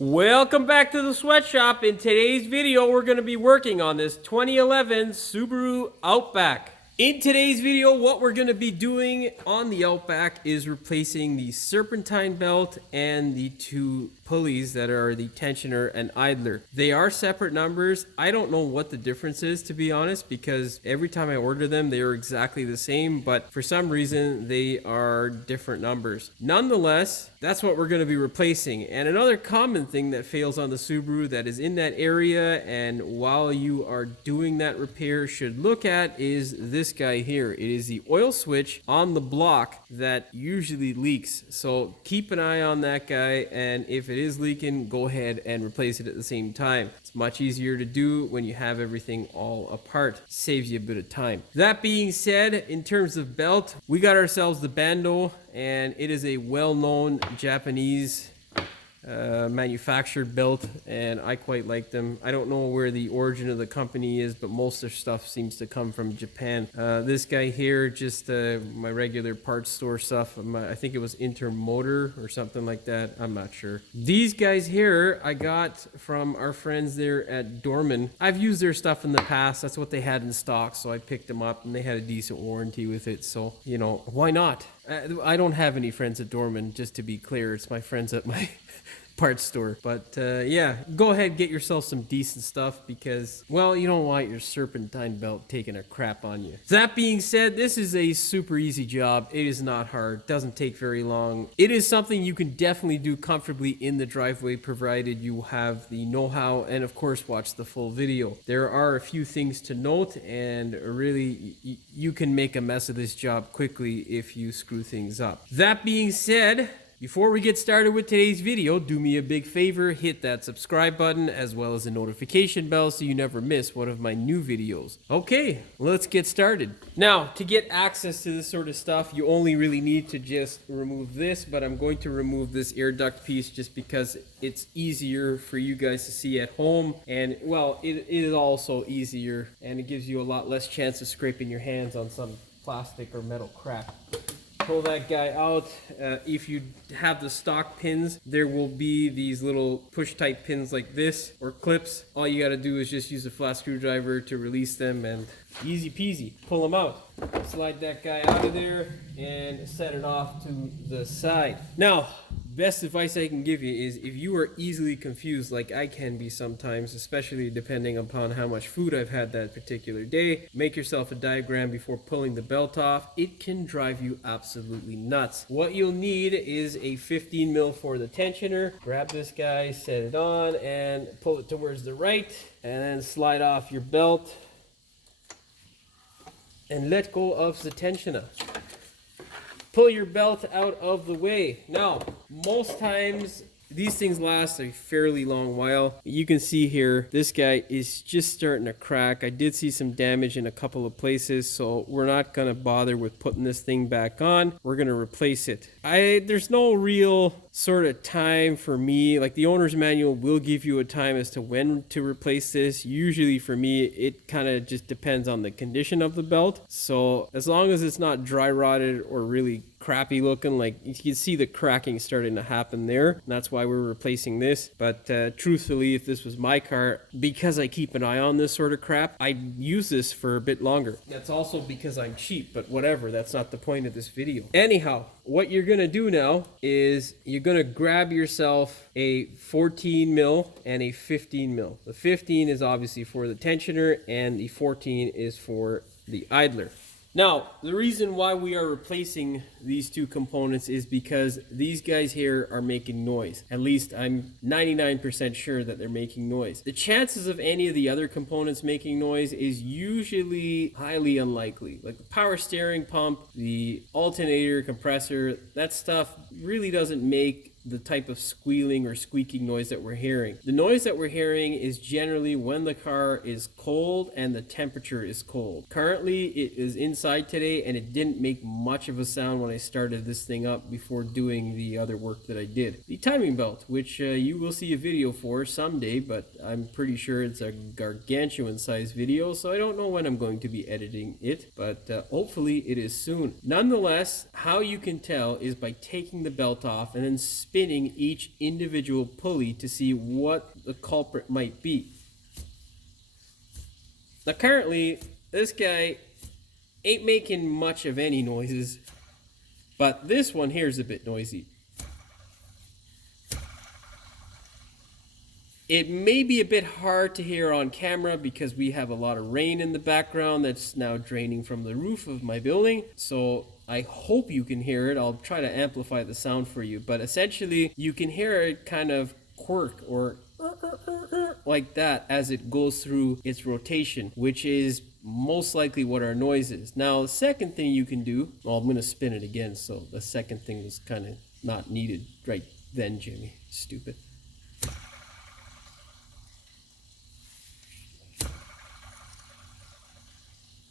Welcome back to the sweatshop. In today's video, we're going to be working on this 2011 Subaru Outback. In today's video, what we're going to be doing on the Outback is replacing the Serpentine belt and the two pulleys that are the tensioner and idler. They are separate numbers. I don't know what the difference is, to be honest, because every time I order them, they are exactly the same, but for some reason, they are different numbers. Nonetheless, that's what we're going to be replacing. And another common thing that fails on the Subaru that is in that area, and while you are doing that repair should look at, is this guy here. It is the oil switch on the block that usually leaks. So keep an eye on that guy, and if it is leaking, go ahead and replace it at the same time. It's much easier to do when you have everything all apart. Saves you a bit of time. That being said, in terms of belt, we got ourselves the Bando, and it is a well-known Japanese manufactured belt, and I quite like them. I don't know where the origin of the company is, but most of their stuff seems to come from Japan. This guy here, just my regular parts store stuff. I think it was Intermotor or something like that. I'm not sure. These guys here I got from our friends there at Dorman. I've used their stuff in the past. That's what they had in stock, so I picked them up, and they had a decent warranty with it, so you know, why not? I don't have any friends at Dorman, just to be clear. It's my friends at my parts store. But yeah, go ahead, get yourself some decent stuff because, well, you don't want your Serpentine belt taking a crap on you. That being said, this is a super easy job. It is not hard. Doesn't take very long. It is something you can definitely do comfortably in the driveway, provided you have the know-how and, of course, watch the full video. There are a few things to note, and really, you can make a mess of this job quickly if you screw things up. That being said, before we get started with today's video, do me a big favor, hit that subscribe button as well as the notification bell so you never miss one of my new videos. Okay, let's get started. Now, to get access to this sort of stuff, you only really need to just remove this, but I'm going to remove this air duct piece just because it's easier for you guys to see at home, and well, it is also easier, and it gives you a lot less chance of scraping your hands on some plastic or metal crap. Pull that guy out. If you have the stock pins, there will be these little push type pins like this, or clips. All you got to do is just use a flat screwdriver to release them, and easy peasy. Pull them out. Slide that guy out of there and set it off to the side. Now, best advice I can give you is if you are easily confused like I can be sometimes, especially depending upon how much food I've had that particular day, make yourself a diagram before pulling the belt off. It can drive you absolutely nuts. What you'll need is a 15 mil for the tensioner. Grab this guy, set it on, and pull it towards the right, and then slide off your belt and let go of the tensioner. Pull your belt out of the way. Now, most times these things last a fairly long while. You can see here, this guy is just starting to crack. I did see some damage in a couple of places, so we're not gonna bother with putting this thing back on. We're gonna replace it. There's no real sort of time for me. Like, the owner's manual will give you a time as to when to replace this. Usually for me, it kind of just depends on the condition of the belt. So as long as it's not dry rotted or really crappy looking, like you can see the cracking starting to happen there, and that's why we're replacing this. But truthfully, if this was my car, because I keep an eye on this sort of crap, I'd use this for a bit longer. That's also because I'm cheap, but whatever, that's not the point of this video. Anyhow, what you're gonna do now is you're gonna grab yourself a 14 mil and a 15 mil. The 15 is obviously for the tensioner, and the 14 is for the idler. Now, the reason why we are replacing these two components is because these guys here are making noise. At least I'm 99% sure that they're making noise. The chances of any of the other components making noise is usually highly unlikely. Like the power steering pump, the alternator, compressor, that stuff really doesn't make the type of squealing or squeaking noise that we're hearing. The noise that we're hearing is generally when the car is cold and the temperature is cold. Currently, it is inside today, and it didn't make much of a sound when I started this thing up before doing the other work that I did. The timing belt, which you will see a video for someday, but I'm pretty sure it's a gargantuan size video, so I don't know when I'm going to be editing it, but hopefully it is soon. Nonetheless, how you can tell is by taking the belt off and then spinning each individual pulley to see what the culprit might be. Now currently, this guy ain't making much of any noises, but this one here is a bit noisy. It may be a bit hard to hear on camera because we have a lot of rain in the background that's now draining from the roof of my building. So I hope you can hear it. I'll try to amplify the sound for you. But essentially, you can hear it kind of quirk or like that as it goes through its rotation, which is most likely what our noise is. Now, the second thing you can do, well, I'm going to spin it again. So the second thing was kind of not needed right then, Jimmy. Stupid.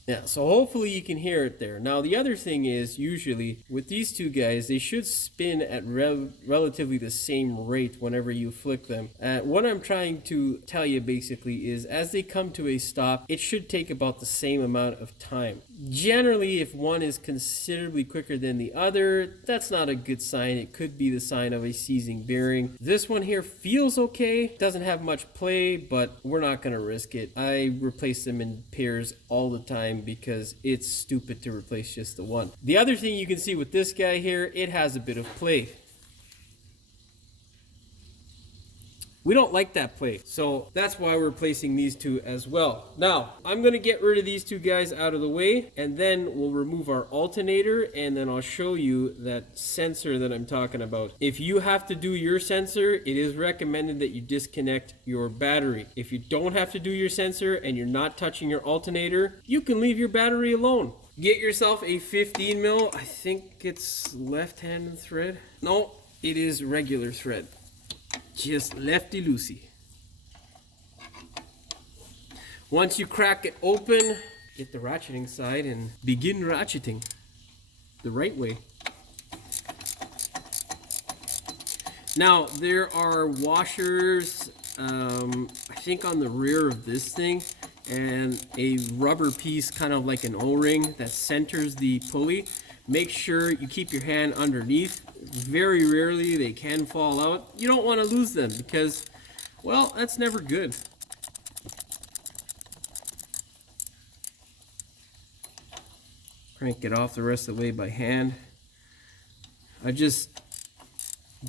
Yeah, so hopefully you can hear it there. Now, the other thing is, usually, with these two guys, they should spin at relatively the same rate whenever you flick them. What I'm trying to tell you, basically, is as they come to a stop, it should take about the same amount of time. Generally, if one is considerably quicker than the other, that's not a good sign. It could be the sign of a seizing bearing. This one here feels okay. Doesn't have much play, but we're not going to risk it. I replace them in pairs all the time, because it's stupid to replace just the one. The other thing you can see with this guy here, it has a bit of play. We don't like that play, so that's why we're replacing these two as well. Now, I'm going to get rid of these two guys out of the way, and then we'll remove our alternator, and then I'll show you that sensor that I'm talking about. If you have to do your sensor, it is recommended that you disconnect your battery. If you don't have to do your sensor and you're not touching your alternator, you can leave your battery alone. Get yourself a 15 mil. I think it's left-handed thread. No, it is regular thread. Just lefty-loosey. Once you crack it open, get the ratcheting side and begin ratcheting the right way. Now, there are washers, I think on the rear of this thing, and a rubber piece kind of like an O-ring that centers the pulley. Make sure you keep your hand underneath. Very rarely they can fall out. You don't want to lose them because, well, that's never good. Crank it off the rest of the way by hand. I just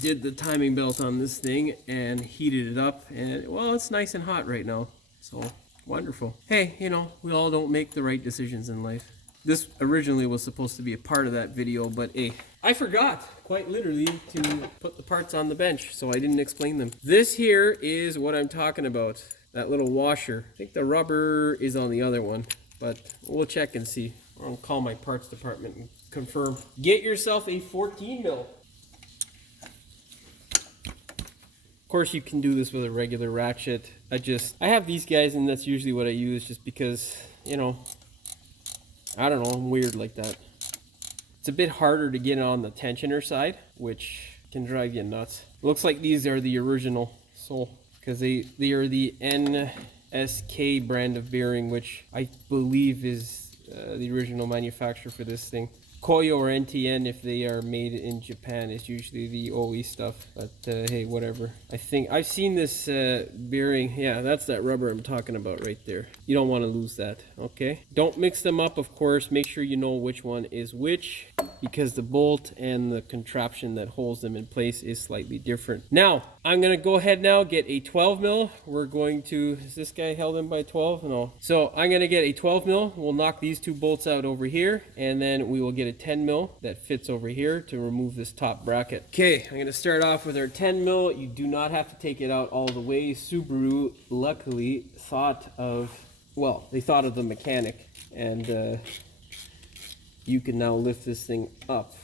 did the timing belt on this thing and heated it up, and well, it's nice and hot right now. So wonderful. Hey, you know, we all don't make the right decisions in life. This originally was supposed to be a part of that video, but hey, I forgot, quite literally, to put the parts on the bench, so I didn't explain them. This here is what I'm talking about, that little washer. I think the rubber is on the other one, but we'll check and see. I'll call my parts department and confirm. Get yourself a 14 mil. Of course, you can do this with a regular ratchet. I have these guys, and that's usually what I use just because, you know, I don't know, I'm weird like that. It's a bit harder to get on the tensioner side, which can drive you nuts. Looks like these are the original, so because they are the NSK brand of bearing, which I believe is the original manufacturer for this thing. Koyo or NTN, if they are made in Japan, is usually the OE stuff. But hey, whatever. I think I've seen this bearing. Yeah, that's that rubber I'm talking about right there. You don't want to lose that, okay? Don't mix them up, of course. Make sure you know which one is which, because the bolt and the contraption that holds them in place is slightly different. Now, I'm going to go ahead now, get a 12 mil. We're going to, is this guy held in by 12? No. So I'm going to get a 12 mil. We'll knock these two bolts out over here, and then we will get a 10 mil that fits over here to remove this top bracket. Okay, I'm going to start off with our 10 mil. You do not have to take it out all the way. Subaru luckily thought of, well, they thought of the mechanic, and you can now lift this thing up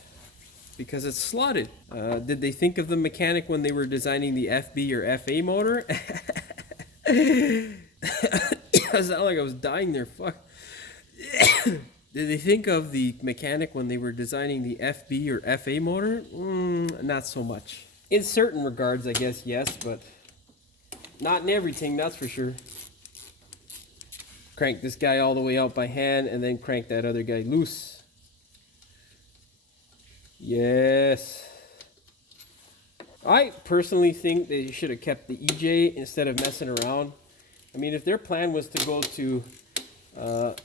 because it's slotted. Did they think of the mechanic when they were designing the FB or FA motor? I sound like I was dying there. Fuck. Did they think of the mechanic when they were designing the FB or FA motor? Not so much. In certain regards, I guess, yes, but not in everything, that's for sure. Crank this guy all the way out by hand, and then crank that other guy loose. Yes. I personally think they should have kept the EJ instead of messing around. I mean, if their plan was to go to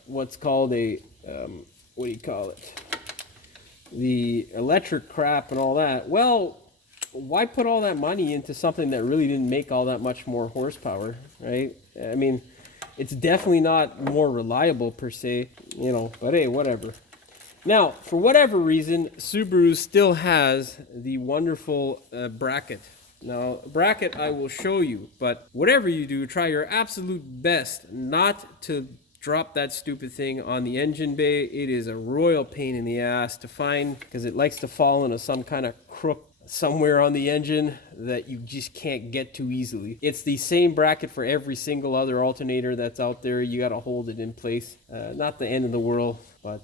what's called a, what do you call it? The electric crap and all that, well, why put all that money into something that really didn't make all that much more horsepower, right? I mean, it's definitely not more reliable per se, you know, but hey, whatever. Now, for whatever reason, Subaru still has the wonderful bracket. Now, bracket I will show you, but whatever you do, try your absolute best not to drop that stupid thing on the engine bay. It is a royal pain in the ass to find because it likes to fall into some kind of crook somewhere on the engine that you just can't get to easily. It's the same bracket for every single other alternator that's out there. You got to hold it in place. Not the end of the world, but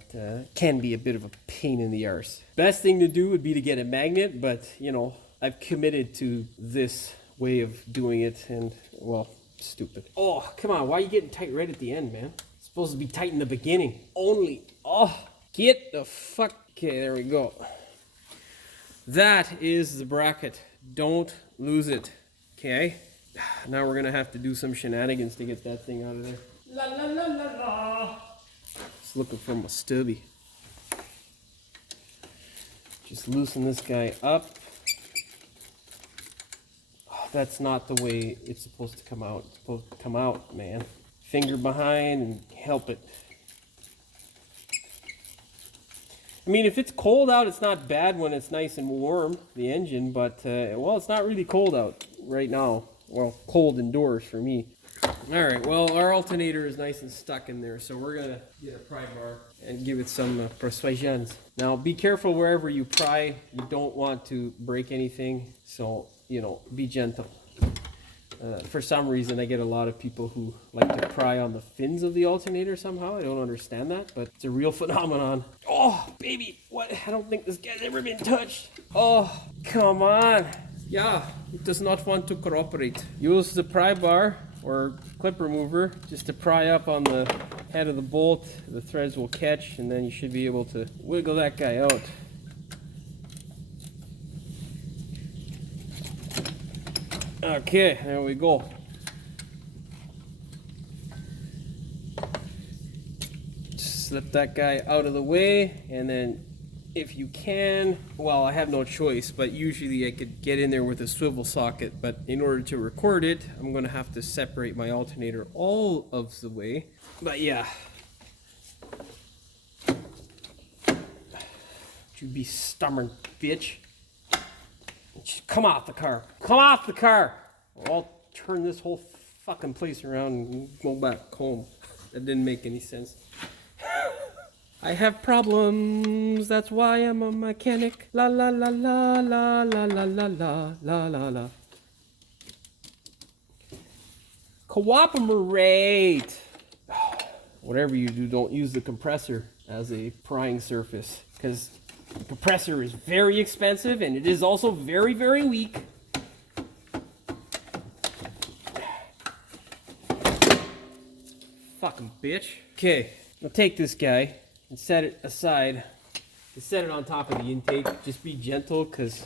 can be a bit of a pain in the arse. Best thing to do would be to get a magnet, but you know, I've committed to this way of doing it, and well, stupid. Oh, come on, why are you getting tight right at the end, man? It's supposed to be tight in the beginning only. Oh, get the fuck. Okay, there we go. That is the bracket. Don't lose it. Okay? Now we're gonna have to do some shenanigans to get that thing out of there. La la la la la. Just looking for my stubby. Just loosen this guy up. Oh, that's not the way it's supposed to come out. It's supposed to come out, man. Finger behind and help it. I mean, if it's cold out, it's not bad when it's nice and warm, the engine, but, well, it's not really cold out right now. Well, cold indoors for me. All right, well, our alternator is nice and stuck in there, so we're going to get a pry bar and give it some persuasions. Now, be careful wherever you pry. You don't want to break anything, so, you know, be gentle. For some reason, I get a lot of people who like to pry on the fins of the alternator somehow. I don't understand that, but it's a real phenomenon. Oh, baby, what? I don't think this guy's ever been touched. Oh, come on. Yeah, it does not want to cooperate. Use the pry bar or clip remover just to pry up on the head of the bolt. The threads will catch, and then you should be able to wiggle that guy out. Okay, there we go. Slip that guy out of the way, and then if you can, well, I have no choice, but usually I could get in there with a swivel socket, but in order to record it, I'm going to have to separate my alternator all of the way. But yeah. You be stubborn, bitch. Come off the car. Come off the car. I'll turn this whole fucking place around and go back home. That didn't make any sense. I have problems. That's why I'm a mechanic. La la la la la la la la la la la la. Cooperate. Whatever you do, don't use the compressor as a prying surface, because the compressor is very expensive and it is also very, very weak. Fucking bitch. Okay, I'll take this guy and set it aside. Set it on top of the intake. Just be gentle, because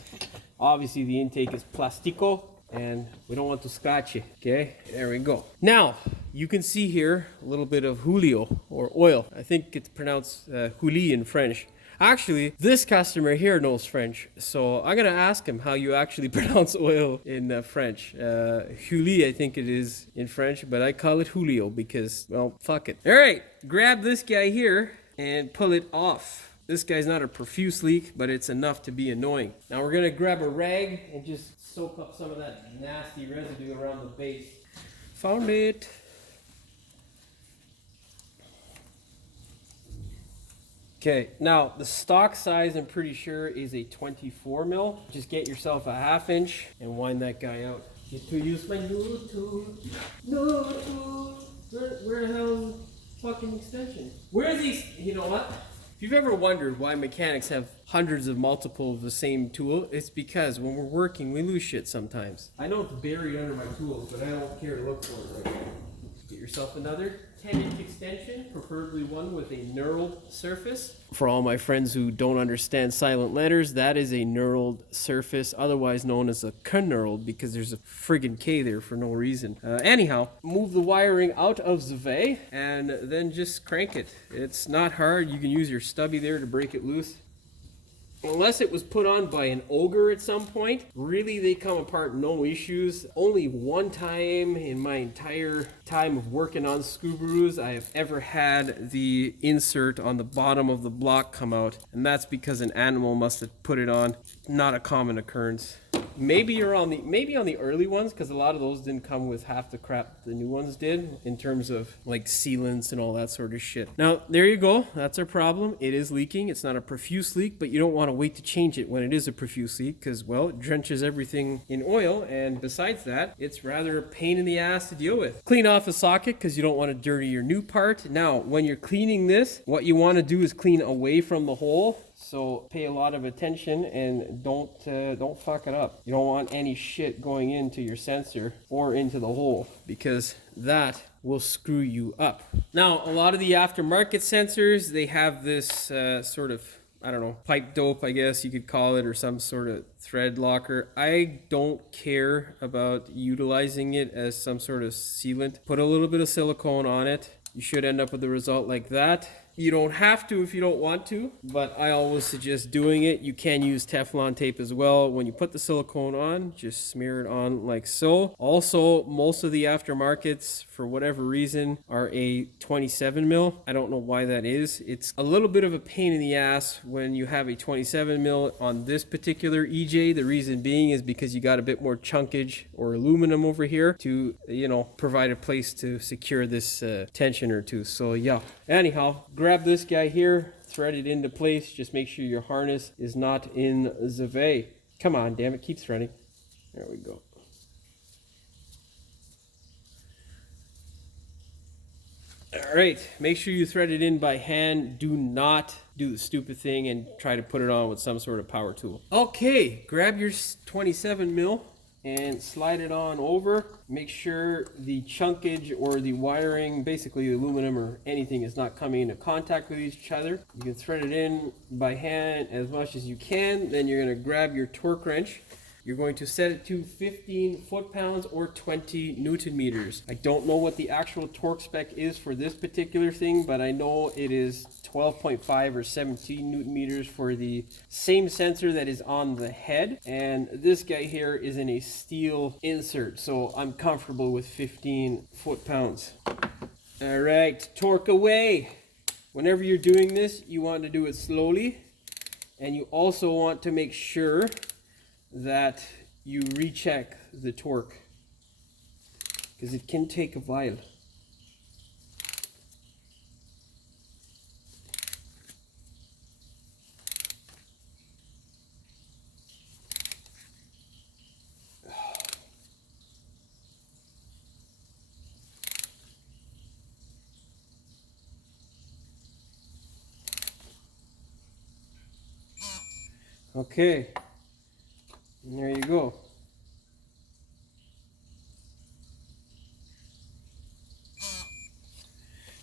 obviously the intake is plastico and we don't want to scratch it. Okay, there we go. Now, you can see here a little bit of Julio or oil. I think it's pronounced Julie in French. Actually, this customer here knows French, so I'm gonna ask him how you actually pronounce oil in French. Julie, I think it is in French, but I call it Julio because, well, fuck it. All right, grab this guy here and pull it off. This guy's not a profuse leak, but it's enough to be annoying. Now we're gonna grab a rag and just soak up some of that nasty residue around the base. Found it. Okay, now the stock size, I'm pretty sure, is a 24 mil. Just get yourself a 1/2 inch and wind that guy out. Get to use my new tool. Where the hell is the fucking extension? Where are these? You know what? If you've ever wondered why mechanics have hundreds of multiple of the same tool, it's because when we're working, we lose shit sometimes. I know it's buried under my tools, but I don't care to look for it right now. Get yourself another 10-inch extension, preferably one with a knurled surface. For all my friends who don't understand silent letters, that is a knurled surface, otherwise known as a knurled, because there's a friggin' K there for no reason. Anyhow, move the wiring out of the way and then just crank it. It's not hard. You can use your stubby there to break it loose. Unless it was put on by an ogre at some point, really they come apart no issues. Only one time in my entire time of working on Subarus I have ever had the insert on the bottom of the block come out, and that's because an animal must have put it on. Not a common occurrence. Maybe on the early ones, because a lot of those didn't come with half the crap the new ones did in terms of like sealants and all that sort of shit. Now there you go, that's our problem. It is leaking. It's not a profuse leak, but you don't want to wait to change it when it is a profuse leak, because well, it drenches everything in oil, and besides that, it's rather a pain in the ass to deal with. Clean off a socket because you don't want to dirty your new part. Now when you're cleaning this, what you want to do is clean away from the hole. So pay a lot of attention and don't fuck it up. You don't want any shit going into your sensor or into the hole, because that will screw you up. Now, a lot of the aftermarket sensors, they have this sort of, I don't know, pipe dope, I guess you could call it, or some sort of thread locker. I don't care about utilizing it as some sort of sealant. Put a little bit of silicone on it. You should end up with a result like that. You don't have to if you don't want to, but I always suggest doing it. You can use Teflon tape as well. When you put the silicone on, just smear it on like so. Also, most of the aftermarkets, for whatever reason, are a 27 mil. I don't know why that is. It's a little bit of a pain in the ass when you have a 27 mil on this particular EJ. The reason being is because you got a bit more chunkage or aluminum over here to, provide a place to secure this tensioner to. So yeah, anyhow, grab this guy here, thread it into place. Just make sure your harness is not in the way. Come on, damn it, keep threading. There we go. All right, make sure you thread it in by hand. Do not do the stupid thing and try to put it on with some sort of power tool. Okay, grab your 27 mil and slide it on over. Make sure the chunkage or the wiring, basically the aluminum or anything, is not coming into contact with each other. You can thread it in by hand as much as you can. Then you're going to grab your torque wrench. You're going to set it to 15 foot-pounds or 20 newton meters. I don't know what the actual torque spec is for this particular thing, but I know it is 12.5 or 17 newton meters for the same sensor that is on the head. And this guy here is in a steel insert, so I'm comfortable with 15 foot-pounds. All right, torque away. Whenever you're doing this, you want to do it slowly, and you also want to make sure that you recheck the torque, because it can take a while. Okay. And there you go.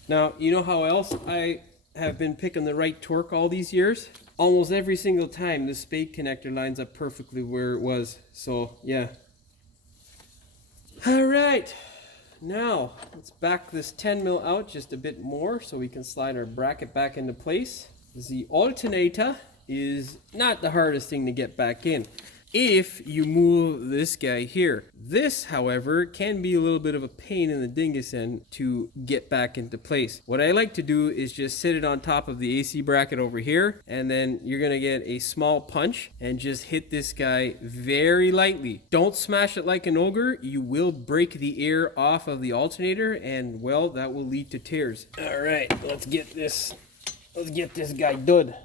Now, you know how else I have been picking the right torque all these years? Almost every single time the spade connector lines up perfectly where it was. So, yeah. All right. Now, let's back this 10 mil out just a bit more so we can slide our bracket back into place. The alternator is not the hardest thing to get back in if you move this guy here. This, however, can be a little bit of a pain in the dingus end to get back into place. What I like to do is just sit it on top of the AC bracket over here, and then you're gonna get a small punch and just hit this guy very lightly. Don't smash it like an ogre. You will break the air off of the alternator, and well, that will lead to tears. All right, let's get this guy did.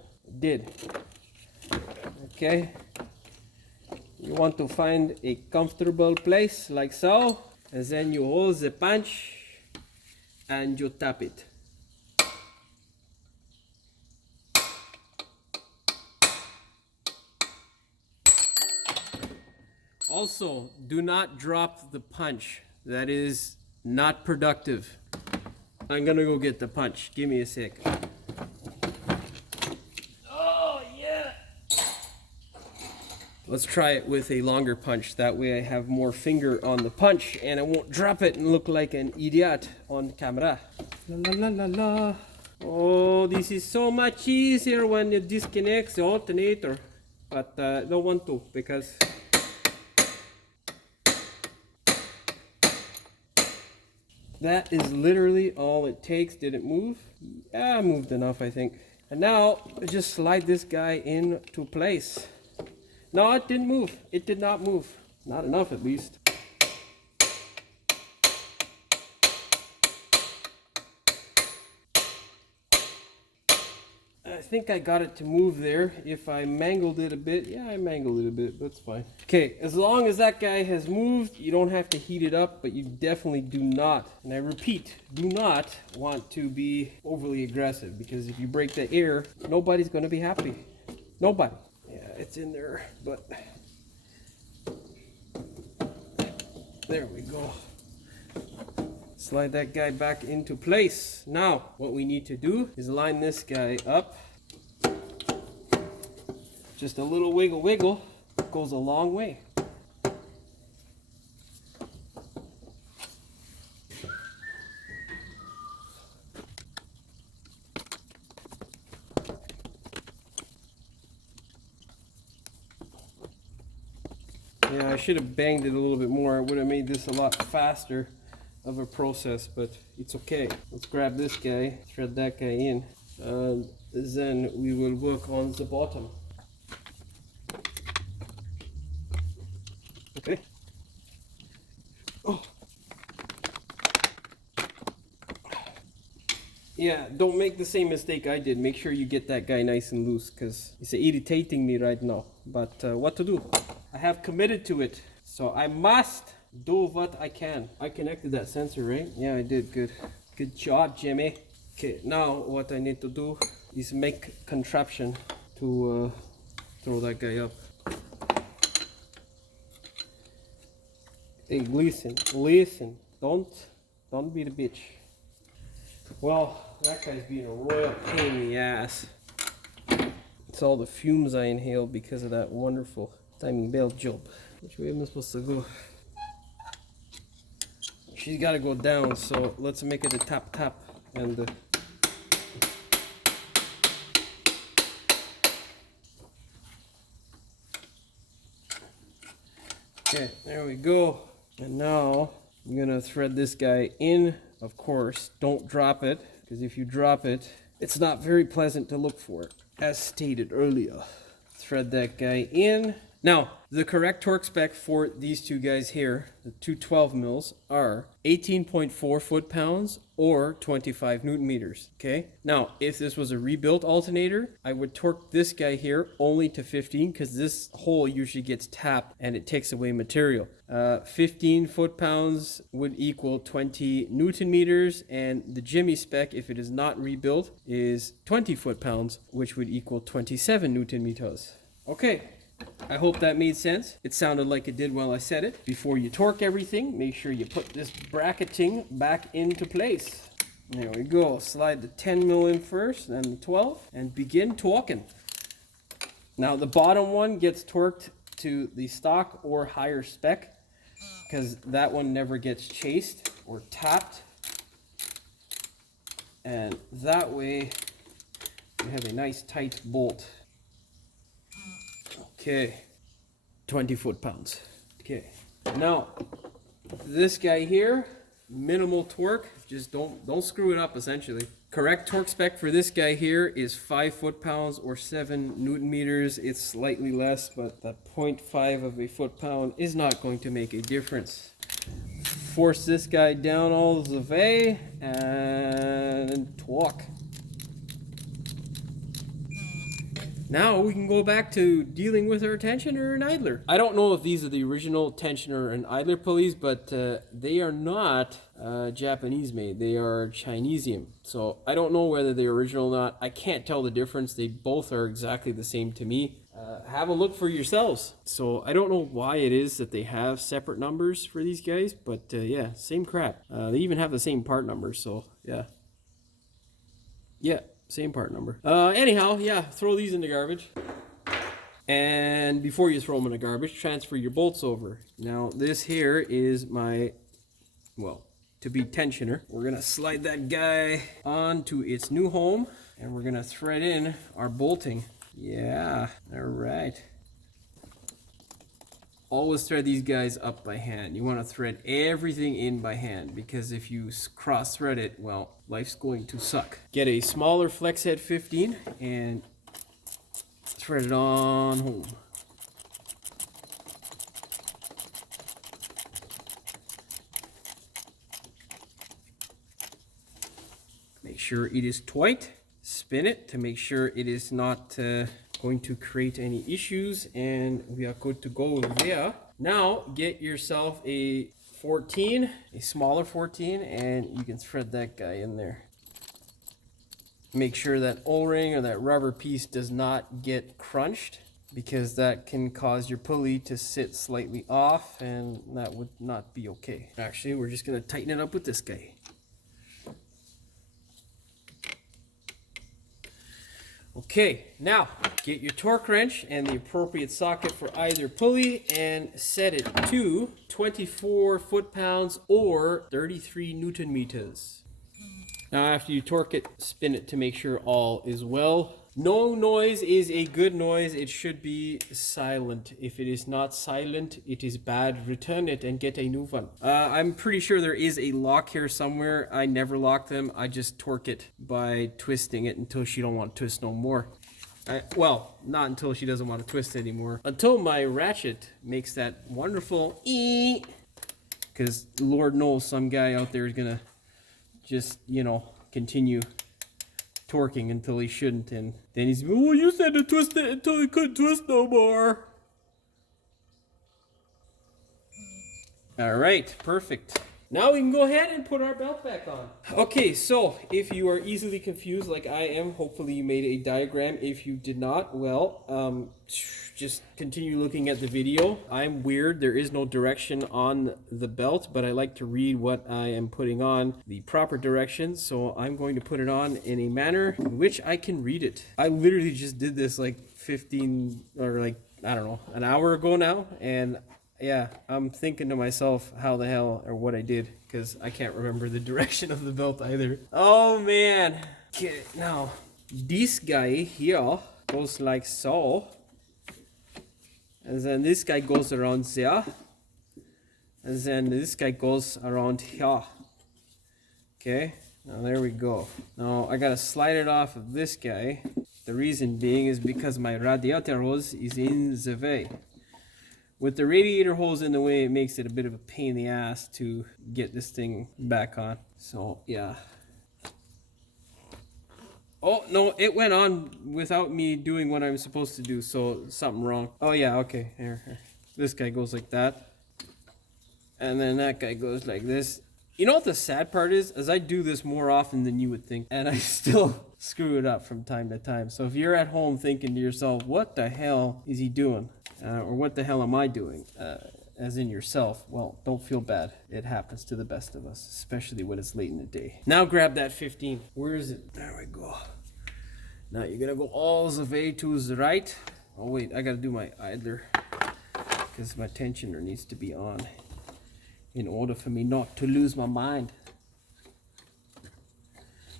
Okay. You want to find a comfortable place like so, and then you hold the punch and you tap it. Also, do not drop the punch. That is not productive. I'm gonna go get the punch. Give me a sec. Oh, yeah. Let's try it with a longer punch. That way I have more finger on the punch and I won't drop it and look like an idiot on camera. La la la la la. Oh, this is so much easier when you disconnect the alternator. But don't want to because that is literally all it takes. Did it move? Yeah, moved enough, I think. And now just slide this guy into place. No, it didn't move. It did not move. Not enough, at least. I think I got it to move there. If I mangled it a bit, yeah, I mangled it a bit. That's fine. Okay, as long as that guy has moved, you don't have to heat it up, but you definitely do not, and I repeat, do not want to be overly aggressive, because if you break the air, nobody's going to be happy. Nobody. Yeah, it's in there, but there we go. Slide that guy back into place. Now, what we need to do is line this guy up. Just a little wiggle wiggle goes a long way. Yeah, I should have banged it a little bit more. It would have made this a lot faster of a process, but it's okay. Let's grab this guy, thread that guy in, and then we will work on the bottom. Okay. Oh. Yeah, don't make the same mistake I did. Make sure you get that guy nice and loose, because it's irritating me right now. But what to do? I have committed to it, so I must do what I can. I connected that sensor, right? Yeah, I did. Good. Good job, Jimmy. Okay, now what I need to do is make contraption to throw that guy up. Hey, listen. Don't be the bitch. Well, that guy's being a royal pain in the ass. It's all the fumes I inhaled because of that wonderful timing belt job. Which way am I supposed to go? She's got to go down, so let's make it a tap tap and okay, there we go. And now I'm gonna thread this guy in. Of course, don't drop it, because if you drop it, it's not very pleasant to look for, as stated earlier. Thread that guy in. Now, the correct torque spec for these two guys here, the 212 mils, are 18.4 foot-pounds or 25 newton meters, okay? Now, if this was a rebuilt alternator, I would torque this guy here only to 15, because this hole usually gets tapped and it takes away material. 15 foot-pounds would equal 20 newton meters, and the Jimmy spec, if it is not rebuilt, is 20 foot-pounds, which would equal 27 newton meters. Okay. I hope that made sense. It sounded like it did while I said it. Before you torque everything, make sure you put this bracketing back into place. There we go. Slide the 10 mil in first, then the 12, and begin torquing. Now the bottom one gets torqued to the stock or higher spec, because that one never gets chased or tapped. And that way you have a nice tight bolt. Okay, 20 foot-pounds. Okay, now this guy here, minimal torque, just don't screw it up essentially. Correct torque spec for this guy here is 5 foot-pounds or 7 newton meters. It's slightly less, but that 0.5 of a foot-pound is not going to make a difference. Force this guy down all the way and torque. Now we can go back to dealing with our tensioner and idler. I don't know if these are the original tensioner and idler pulleys, but they are not Japanese made. They are Chinesium. So I don't know whether they're original or not. I can't tell the difference. They both are exactly the same to me. have a look for yourselves. So I don't know why it is that they have separate numbers for these guys, but yeah, same crap. They even have the same part number, so yeah. Yeah, same part number. Anyhow, yeah, throw these in the garbage. And before you throw them in the garbage, transfer your bolts over. Now, this here is my, well, to-be tensioner. We're gonna slide that guy onto its new home, and we're gonna thread in our bolting. Yeah, all right. Always thread these guys up by hand. You want to thread everything in by hand, because if you cross thread it, well, life's going to suck. Get a smaller flex head 15 and thread it on home. Make sure it is tight. Spin it to make sure it is not going to create any issues, and we are good to go there. Now get yourself a 14, a smaller 14, and you can thread that guy in there. Make sure that O-ring or that rubber piece does not get crunched, because that can cause your pulley to sit slightly off, and that would not be okay. Actually, we're just gonna tighten it up with this guy. Okay, now get your torque wrench and the appropriate socket for either pulley and set it to 24 foot-pounds or 33 Newton meters. Now after you torque it, spin it to make sure all is well. No noise is a good noise. It should be silent. If it is not silent, it is bad. Return it and get a new one. I'm pretty sure there is a lock here somewhere. I never lock them. I just torque it by twisting it until she don't want to twist no more. Well, not until she doesn't want to twist anymore. Until my ratchet makes that wonderful ee. Because Lord knows some guy out there is gonna just, you know, continue torquing until he shouldn't, and then he's, oh, you said to twist it until he couldn't twist no more. All right, perfect. Now we can go ahead and put our belt back on. Okay, so if you are easily confused like I am, hopefully you made a diagram. If you did not, well, just continue looking at the video. I'm weird. There is no direction on the belt, but I like to read what I am putting on, the proper direction. So I'm going to put it on in a manner in which I can read it. I literally just did this like 15 or like, I don't know, an hour ago now, and yeah, I'm thinking to myself how the hell or what I did, because I can't remember the direction of the belt either. Oh man. Okay, now this guy here goes like so, and then this guy goes around there, and then this guy goes around here. Okay, now there we go. Now I gotta slide it off of this guy. The reason being is because my radiator hose is in the way. With the radiator hose in the way, it makes it a bit of a pain in the ass to get this thing back on. So, yeah. Oh, no, it went on without me doing what I'm supposed to do, so something wrong. Oh, yeah, okay. Here. This guy goes like that. And then that guy goes like this. You know what the sad part is I do this more often than you would think, and I still screw it up from time to time. So if you're at home thinking to yourself, what the hell is he doing? Or what the hell am I doing? As in yourself, well, don't feel bad. It happens to the best of us, especially when it's late in the day. Now grab that 15. Where is it? There we go. Now you're gonna go all the way to the right. Oh wait, I gotta do my idler, because my tensioner needs to be on in order for me not to lose my mind.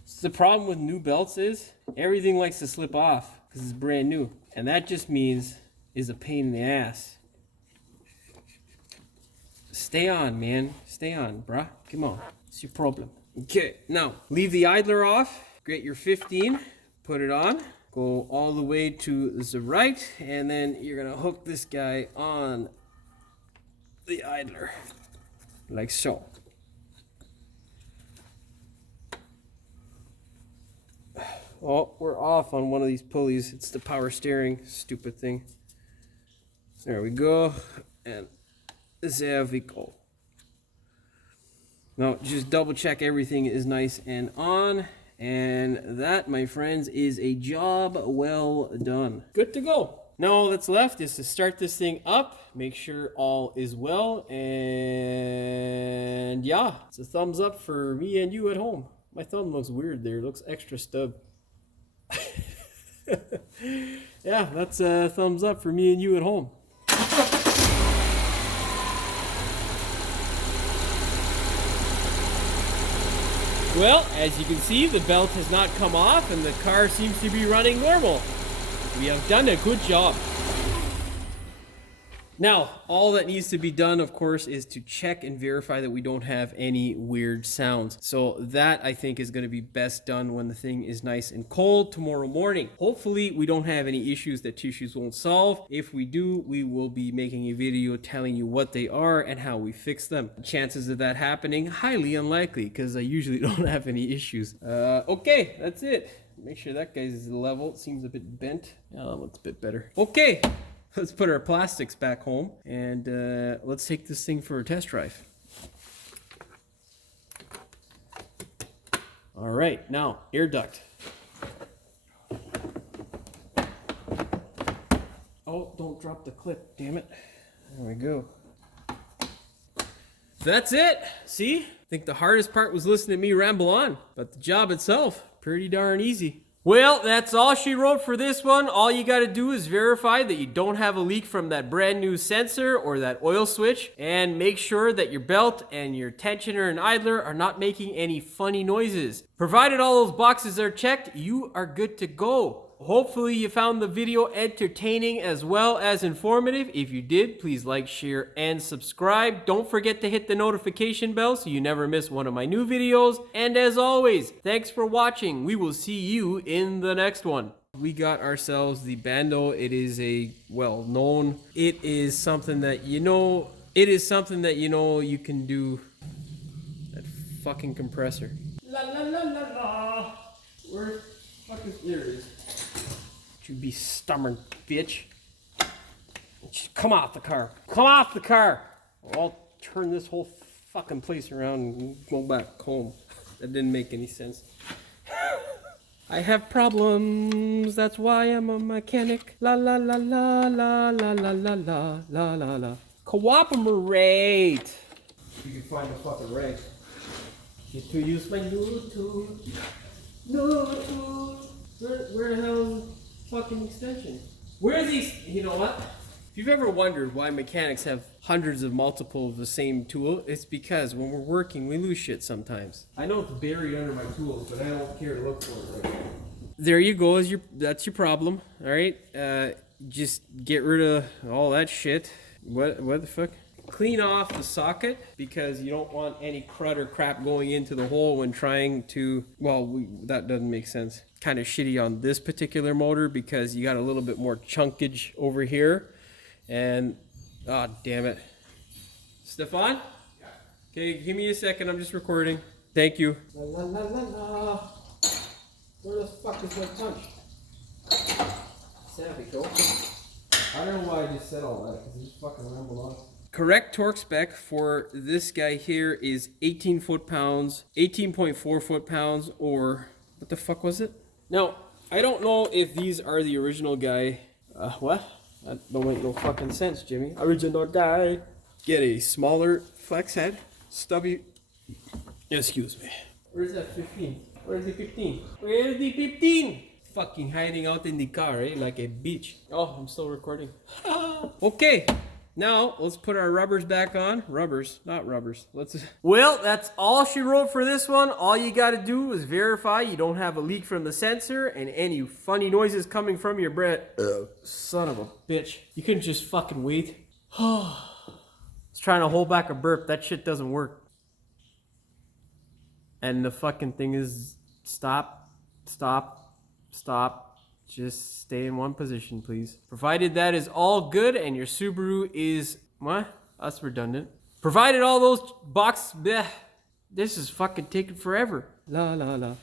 So the problem with new belts is everything likes to slip off because it's brand new, and that just means is a pain in the ass. Stay on, man. Stay on, bruh. Come on. It's your problem. Okay, now leave the idler off. Get your 15. Put it on. Go all the way to the right, and then you're gonna hook this guy on the idler, like so. Oh, we're off on one of these pulleys. It's the power steering, stupid thing. There we go, and there we go. Now, just double check everything is nice and on, and that, my friends, is a job well done. Good to go. Now all that's left is to start this thing up, make sure all is well, and yeah, it's a thumbs up for me and you at home. My thumb looks weird there, it looks extra stub. Yeah, that's a thumbs up for me and you at home. Well, as you can see, the belt has not come off and the car seems to be running normal. We have done a good job. Now, all that needs to be done, of course, is to check and verify that we don't have any weird sounds. So that, I think, is going to be best done when the thing is nice and cold tomorrow morning. Hopefully, we don't have any issues that tissues won't solve. If we do, we will be making a video telling you what they are and how we fix them. Chances of that happening, highly unlikely, because I usually don't have any issues. Okay, that's it. Make sure that guy's level. It seems a bit bent. Oh, it's a bit better. Okay. Let's put our plastics back home and let's take this thing for a test drive. All right, now air duct. Oh, don't drop the clip, damn it. There we go. That's it. See? I think the hardest part was listening to me ramble on, but the job itself, pretty darn easy. Well, that's all she wrote for this one. All you got to do is verify that you don't have a leak from that brand new sensor or that oil switch, and make sure that your belt and your tensioner and idler are not making any funny noises. Provided all those boxes are checked, you are good to go. Hopefully you found the video entertaining as well as informative. If you did, please like, share, and subscribe. Don't forget to hit the notification bell so you never miss one of my new videos. And as always, thanks for watching. We will see you in the next one. We got ourselves the Bando. It is a well-known. It is something that you know you can do. That fucking compressor. La la la la la. Where the fuck is there? It is. You be stubborn bitch. Just come off the car. Come off the car. I'll turn this whole fucking place around and go back home. That didn't make any sense. I have problems. That's why I'm a mechanic. La la la la la la la la la la la la. Cooperate. You can find the fucking rag. Get to use my Bluetooth. Bluetooth. Where the hell? Fucking extension. Where are these? You know what? If you've ever wondered why mechanics have hundreds of multiple of the same tool, it's because when we're working, we lose shit sometimes. I know it's buried under my tools, but I don't care to look for it right now. There you go. That's your problem. All right. Just get rid of all that shit. What the fuck? Clean off the socket because you don't want any crud or crap going into the hole when trying to, that doesn't make sense. Kind of shitty on this particular motor because you got a little bit more chunkage over here. And, damn it. Stefan? Yeah. Okay, give me a second. I'm just recording. Thank you. La la la la la. Where the fuck is my punch? Savvy, I don't know why I just said all that because I just fucking rambled on. Correct torque spec for this guy here is 18 foot-pounds, 18.4 foot-pounds, or what the fuck was it? Now, I don't know if these are the original guy. What? That don't make no fucking sense, Jimmy. Original guy. Get a smaller flex head. Stubby. Excuse me. Where's that 15? Where's the 15? Where's the 15? Fucking hiding out in the car, eh? Like a bitch. Oh, I'm still recording. Okay. Now, let's put our rubbers back on. Rubbers, not rubbers. Well, that's all she wrote for this one. All you got to do is verify you don't have a leak from the sensor and any funny noises coming from your breath. Son of a bitch. You couldn't just fucking wait. I was trying to hold back a burp. That shit doesn't work. And the fucking thing is stop. Just stay in one position, please. Provided that is all good and your Subaru is... What? That's redundant. Provided all those box... Bleh, this is fucking taking forever. La la la.